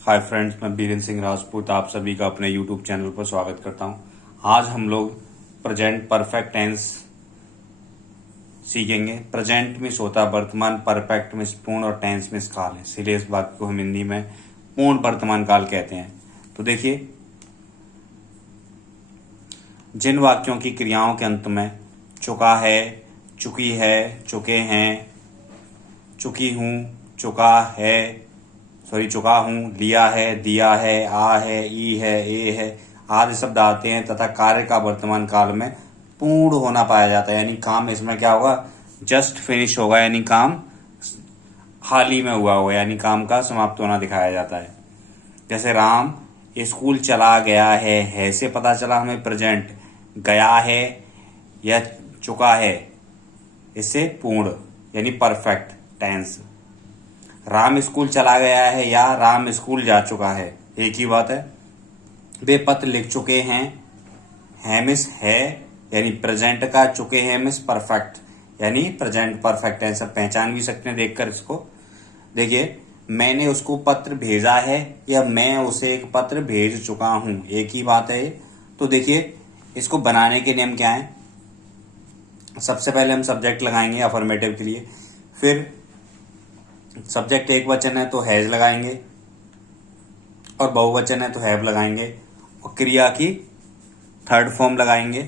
Hi friends, मैं बीरेंद्र सिंह राजपूत आप सभी का अपने यूट्यूब चैनल पर स्वागत करता हूं। आज हम लोग प्रेजेंट परफेक्ट टेंस सीखेंगे। प्रेजेंट में होता है वर्तमान, परफेक्ट में पूर्ण और टेंस में काल है। इसीलिए इस बात को हम हिंदी में पूर्ण वर्तमान काल कहते हैं। तो देखिए, जिन वाक्यों की क्रियाओं के अंत में चुका है, चुकी है, चुके हैं, चुकी हूं, चुका हूं, लिया है, दिया है, आ है, ई है, ए है आदि शब्द आते हैं तथा कार्य का वर्तमान काल में पूर्ण होना पाया जाता है। यानी काम इसमें क्या होगा, जस्ट फिनिश होगा, यानी काम हाल ही में हुआ होगा, यानी काम का समाप्त होना दिखाया जाता है। जैसे राम स्कूल चला गया है से पता चला हमें प्रेजेंट, गया है या चुका है इससे पूर्ण यानी परफेक्ट टेंस। राम स्कूल चला गया है या राम स्कूल जा चुका है, एक ही बात है। वे पत्र लिख चुके हैं, हैमिस है यानी प्रेजेंट का, चुके हैं मिस परफेक्ट यानी प्रेजेंट परफेक्ट टेंस। पहचान भी सकते हैं देखकर इसको। देखिए, मैंने उसको पत्र भेजा है या मैं उसे एक पत्र भेज चुका हूं, एक ही बात है। तो देखिए, इसको बनाने के नियम क्या है। सबसे पहले हम सब्जेक्ट लगाएंगे अफर्मेटिव के लिए, फिर सब्जेक्ट एक वचन है तो हैज लगाएंगे और बहुवचन है तो हैव लगाएंगे और क्रिया की थर्ड फॉर्म लगाएंगे,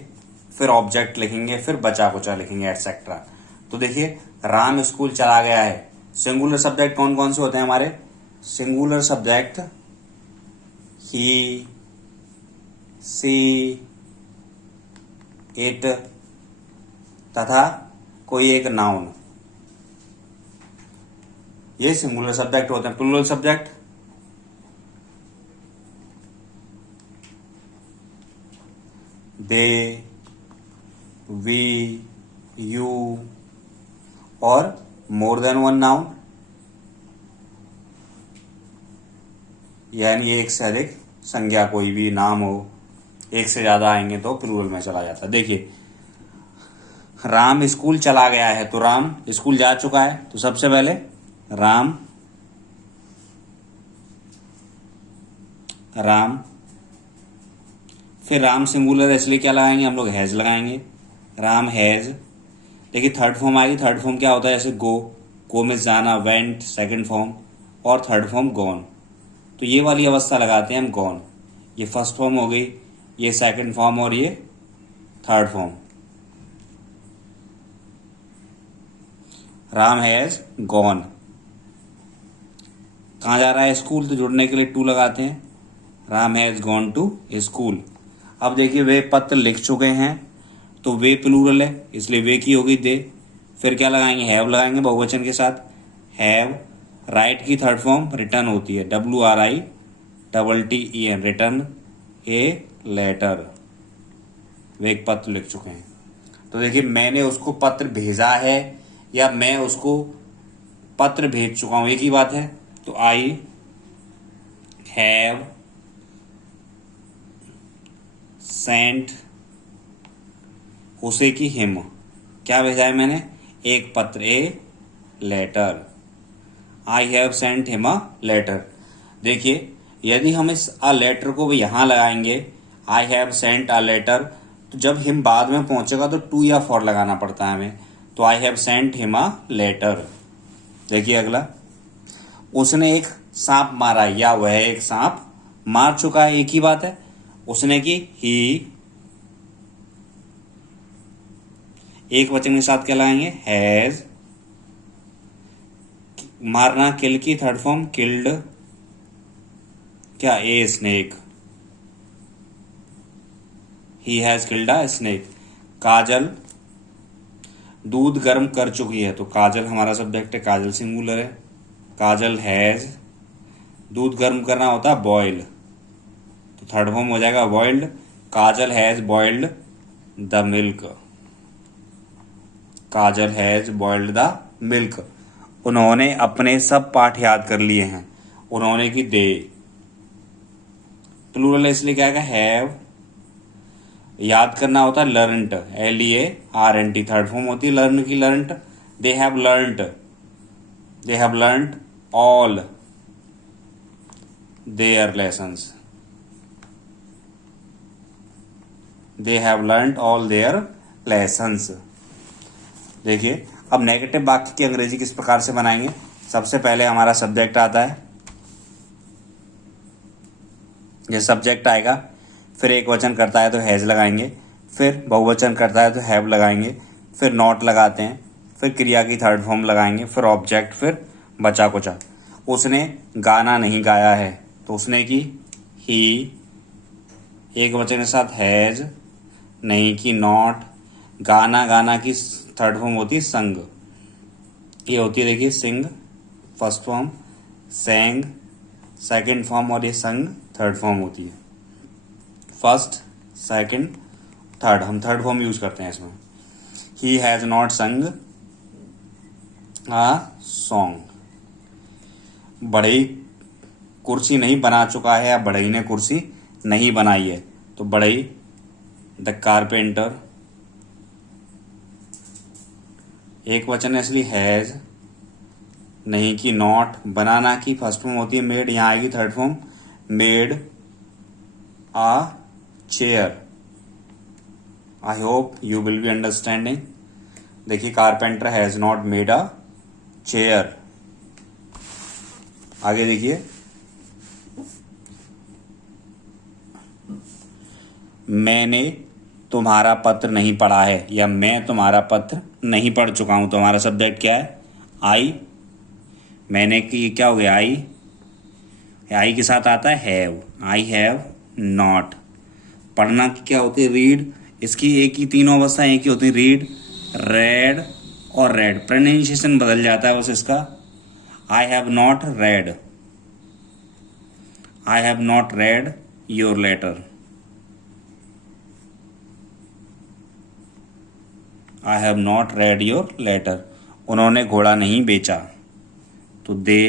फिर ऑब्जेक्ट लिखेंगे, फिर बचा कुचा लिखेंगे एटसेट्रा। तो देखिए, राम स्कूल चला गया है। सिंगुलर सब्जेक्ट कौन कौन से होते हैं हमारे? Singular subject he, she, it तथा कोई एक नाउन, ये सिंगुलर सब्जेक्ट होते हैं। Plural subject they, we, you और मोर देन वन नाउन यानी एक से अधिक संज्ञा, कोई भी नाम हो, एक से ज्यादा आएंगे तो प्लूरल में चला जाता है। देखिए, राम स्कूल चला गया है तो राम स्कूल जा चुका है, तो सबसे पहले राम फिर राम सिंगुलर है इसलिए क्या लगाएंगे हम लोग, हैज लगाएंगे। राम हैज। देखिए, थर्ड फॉर्म आएगी। थर्ड फॉर्म क्या होता है? जैसे गो में जाना, वेंट सेकंड फॉर्म, और थर्ड फॉर्म गॉन। तो ये वाली अवस्था लगाते हैं हम गॉन। ये फर्स्ट फॉर्म हो गई, ये सेकंड फॉर्म और ये third form. Ram has gone. कहाँ जा रहा है? स्कूल, तो जुड़ने के लिए टू लगाते हैं। Ram has gone to school. अब देखिए, वे पत्र लिख चुके हैं तो वे प्लूरल है इसलिए वे की होगी दे। फिर क्या लगाएंगे? हैव लगाएंगे बहुवचन के साथ। हैव। राइट की थर्ड फॉर्म रिटर्न होती है, WRITTEN, रिटर्न ए लेटर। वे एक पत्र लिख चुके हैं। तो देखिए, मैंने उसको पत्र भेजा है या मैं उसको पत्र भेज चुका हूं, एक ही बात है। तो आई हैव सेंट उसे की हिम, क्या भेजा है मैंने? एक पत्र, a letter. I have sent him a letter. देखिए, यदि हम इस अ लेटर को यहां लगाएंगे, I have sent a letter, तो जब हिम बाद में पहुंचेगा तो टू या फॉर लगाना पड़ता है हमें। तो I have sent him a letter. देखिए अगला, उसने एक सांप मारा या वह एक सांप मार चुका है, एक ही बात है। उसने की ही, एक वचन के साथ क्या लगाएंगे? हैज। मारना, किल की थर्ड फॉर्म किल्ड, क्या? A snake. He has killed a snake. Kajal दूध गर्म कर चुकी है, तो काजल हमारा सब्जेक्ट है, काजल सिंगुलर है। काजल हैज। दूध गर्म करना होता है बॉयल, तो थर्ड फॉर्म हो जाएगा boiled. Kajal has boiled the milk. Kajal has boiled the milk. उन्होंने अपने सब पाठ याद कर लिए हैं, उन्होंने की दे। प्लूरल है इसलिए क्या है? हैव। याद करना होता है लर्नट, LEARNT, थर्ड फॉर्म होती है लर्न की, learnt. They have learnt all. their lessons. They have learnt all their lessons. देखिए अब नेगेटिव वाक्य की अंग्रेजी किस प्रकार से बनाएंगे। सबसे पहले हमारा सब्जेक्ट आता है, ये सब्जेक्ट आएगा, फिर एक वचन करता है तो हैज लगाएंगे, फिर बहुवचन करता है तो हैव लगाएंगे, फिर नॉट लगाते हैं, फिर क्रिया की थर्ड फॉर्म लगाएंगे, फिर ऑब्जेक्ट, फिर बचा कुचा। उसने गाना नहीं गाया है तो उसने की ही, एक वचन के साथ हैज, नहीं की नॉट, गाना की थर्ड फॉर्म होती है संग, ये होती है देखिए सिंग first form, Seng second form, और ये संग थर्ड फॉर्म होती है। फर्स्ट सेकंड थर्ड, हम थर्ड फॉर्म यूज करते हैं इसमें। ही हैज नॉट संग आ सॉन्ग, बढ़ई कुर्सी नहीं बना चुका है या बढ़ई ने कुर्सी नहीं बनाई है तो बढ़ई द कारपेंटर, एक वचन है इसलिए हैज, नहीं की नॉट, बनाना की फर्स्ट फॉर्म होती है मेड, यहाँ आएगी third form, made a chair. I hope you will be understanding. देखिए carpenter has not made a chair. आगे देखिए, मैंने तुम्हारा पत्र नहीं पढ़ा है या मैं तुम्हारा पत्र नहीं पढ़ चुका हूं तो हमारा सब्जेक्ट क्या है, आई। मैंने की क्या हो गया, आई के साथ आता है हैव, आई हैव नॉट। पढ़ना की क्या होती है, रीड। इसकी एक ही तीनों अवस्था एक ही होती है, रीड, रेड और रेड। प्रोनाउंसिएशन बदल जाता है बस इसका। I have not read, I have not read your letter, I have not read your letter. उन्होंने घोड़ा नहीं बेचा तो दे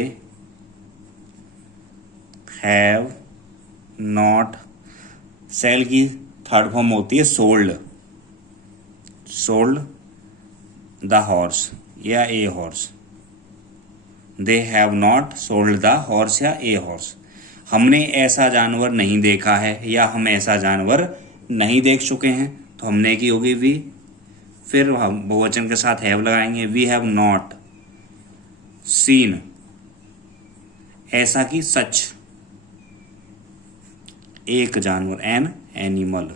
हैव नॉट, सेल की थर्ड फॉर्म होती है सोल्ड, सोल्ड द हॉर्स या a horse, they have not sold the horse या ए हॉर्स। हमने ऐसा जानवर नहीं देखा है या हम ऐसा जानवर नहीं देख चुके हैं तो हमने की होगी वी, फिर हम बहुवचन के साथ हैव लगाएंगे, वी हैव नॉट सीन, ऐसा कि सच, एक जानवर, an animal,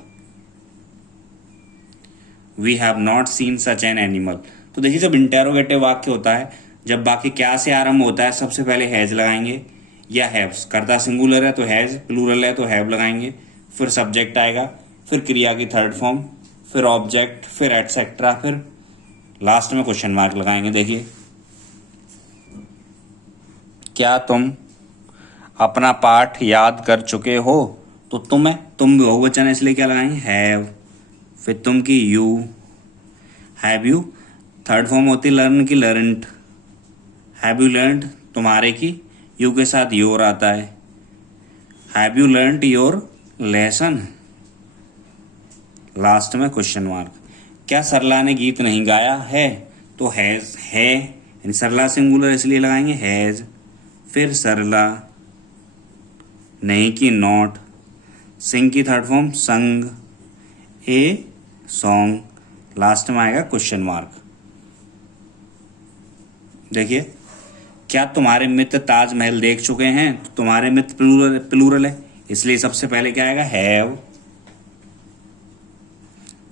we have not seen such an animal. तो देखिए जब इंटेरोगेटिव वाक्य होता है, जब वाक्य क्या से आरंभ होता है, सबसे पहले हैज लगाएंगे या हैव्स, कर्ता सिंगुलर है तो हैज, प्लूरल है तो हैव लगाएंगे, फिर सब्जेक्ट आएगा, फिर क्रिया की थर्ड फॉर्म, फिर ऑब्जेक्ट, फिर एटसेट्रा, फिर लास्ट में क्वेश्चन मार्क लगाएंगे। देखिए, क्या तुम अपना पाठ याद कर चुके हो, तो तुम बहुवचन है इसलिए क्या लगाएंगे, हैव, फिर तुम की you, have you third form होती लर्न की लर्नड, हैव यू लर्नड तुम्हारे की यू के साथ योर आता है, have you learned your lesson, last में क्वेश्चन मार्क। क्या सरला ने गीत नहीं गाया है, तो हैज है, यानी सरला सिंगुलर इसलिए लगाएंगे हैज, फिर सरला, नहीं की नॉट, सिंग की थर्ड फॉर्म संग, ए सॉन्ग, लास्ट में आएगा क्वेश्चन मार्क। देखिए, क्या तुम्हारे मित्र ताजमहल देख चुके हैं, तो तुम्हारे मित्र प्लूरल है इसलिए सबसे पहले क्या आएगा, हैव,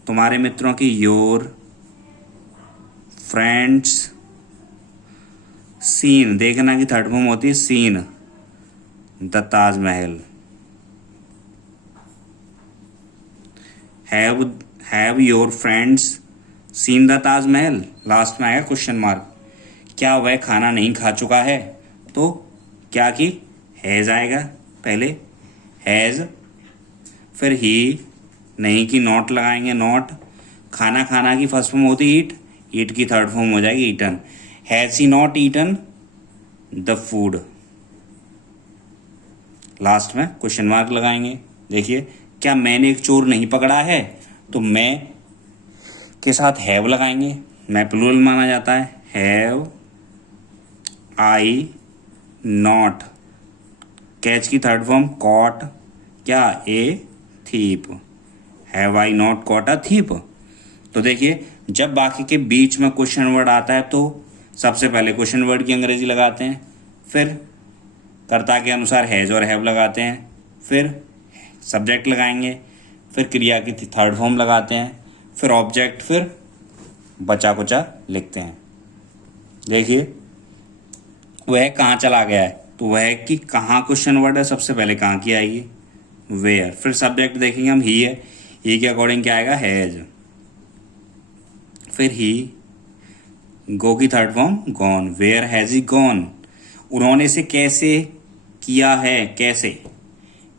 तुम्हारे मित्रों की योर फ्रेंड्स, सीन, देखना की थर्ड फॉर्म होती है seen the Taj Mahal, have your friends seen the Taj Mahal, last में आएगा क्वेश्चन मार्क। क्या वह खाना नहीं खा चुका है, तो क्या की हैज आएगा पहले, हैज, फिर ही, नहीं की नॉट लगाएंगे, नॉट, खाना की फर्स्ट फॉर्म होती ईट, ईट की थर्ड फॉर्म हो जाएगी eaten, has he not eaten the food, last में क्वेश्चन मार्क लगाएंगे। देखिए, क्या मैंने एक चोर नहीं पकड़ा है, तो मैं के साथ हैव लगाएंगे, मैं प्लूरल माना जाता है, हैव आई नॉट कैच की थर्ड फॉर्म कॉट, क्या ए thief, have I not caught a thief. तो देखिए जब बाकी के बीच में क्वेश्चन वर्ड आता है तो सबसे पहले क्वेश्चन वर्ड की अंग्रेजी लगाते हैं, फिर कर्ता के अनुसार हैज और हैव लगाते हैं, फिर सब्जेक्ट लगाएंगे, फिर क्रिया की थर्ड फॉर्म लगाते हैं, फिर ऑब्जेक्ट, फिर बचा कुचा लिखते हैं। देखिए वह कहाँ चला गया है, तो वह की कहाँ क्वेश्चन वर्ड है, सबसे पहले कहाँ की आएगी, वेयर। फिर सब्जेक्ट देखेंगे हम, ही है, ही के अकॉर्डिंग क्या आएगा, हैज। फिर ही, गो की third form gone, where has he gone. उन्होंने इसे कैसे किया है, कैसे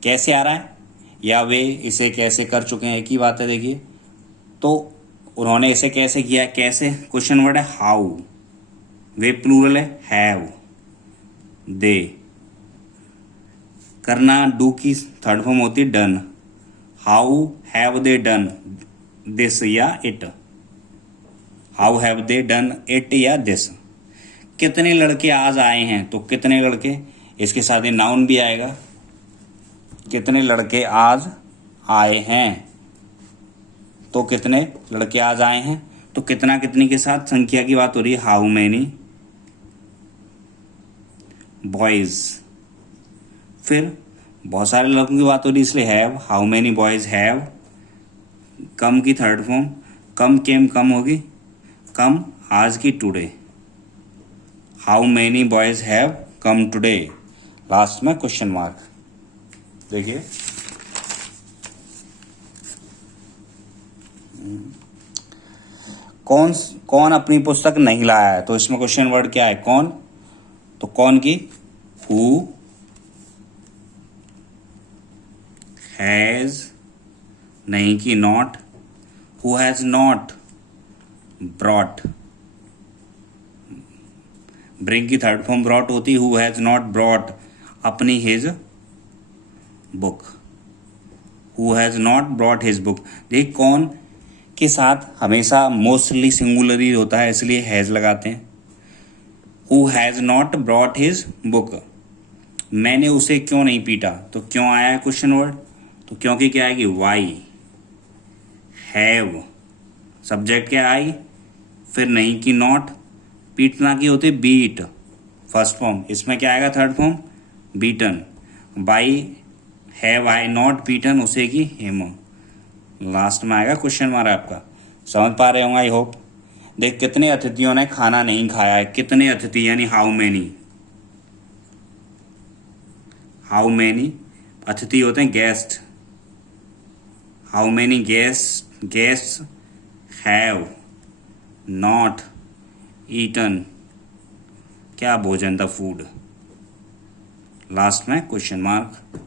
कैसे आ रहा है, या वे इसे कैसे कर चुके हैं, एक ही बात है। देखिए तो उन्होंने इसे कैसे किया है, कैसे क्वेश्चन वर्ड है हाउ, वे प्लूरल है हैव, दे। करना डू की थर्ड फॉर्म होती है done, how have they done this या it, how have they done it या दिस। कितने लड़के आज आए हैं, तो कितने लड़के, इसके साथ ही नाउन भी आएगा, कितने लड़के आज आए हैं, तो कितने लड़के आज आए हैं, तो कितना कितनी के साथ संख्या की बात हो रही है, हाउ मैनी बॉयज। फिर बहुत सारे लड़कों की बात हो रही है इसलिए have, how many boys have. Come की थर्ड फॉर्म, कम केम कम होगी, कम आज की today, how many boys have come today. Last में क्वेश्चन मार्क। देखिए कौन कौन अपनी पुस्तक नहीं लाया है, तो इसमें क्वेश्चन वर्ड क्या है, कौन। तो कौन की हु हैज, नहीं की not, who has not brought, bring की थर्ड फॉर्म ब्रॉट होती, हु हैज नॉट ब्रॉट अपनी his book, who has not brought his book. देख कौन के साथ हमेशा मोस्टली सिंगुलर ही होता है इसलिए हैज लगाते हैं। Who has not brought his book, मैंने उसे क्यों नहीं पीटा, तो क्यों आया है क्वेश्चन वर्ड, तो क्योंकि क्या आएगी, वाई। हैव सब्जेक्ट क्या आई, फिर नहीं की नॉट, पीटना की होती बीट फर्स्ट फॉर्म, इसमें क्या आएगा third form beaten, by have I not beaten उसे की हिम। लास्ट में आएगा क्वेश्चन मार्क आपका। समझ पा रहे होंगे आई होप। देख कितने अतिथियों ने खाना नहीं खाया है, कितने अतिथि यानी हाउ मैनी, हाउ मैनी अतिथि होते हैं guest, how many guests have not eaten क्या भोजन था, फूड। लास्ट में question mark.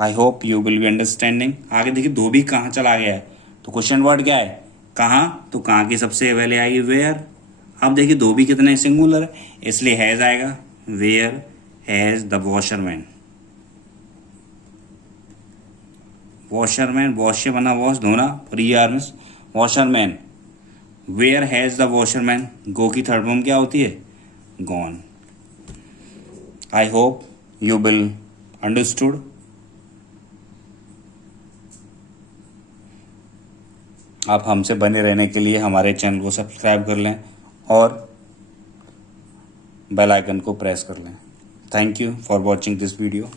I hope you will be understanding. आगे देखिए धोबी कहाँ चला गया है, तो क्वेश्चन वर्ड क्या है, कहाँ, तो कहाँ की सबसे पहले आएगी वेयर। अब देखिए धोबी कितने सिंगुलर है इसलिए हैज आएगा, where has the washerman, washerman wash से बना वॉश धोना, और E R means washerman, where has the washerman. Go की थर्ड फॉर्म क्या होती है, gone. I hope you will understood. आप हमसे बने रहने के लिए हमारे चैनल को सब्सक्राइब कर लें और बेल आइकन को प्रेस कर लें। Thank you for watching this video.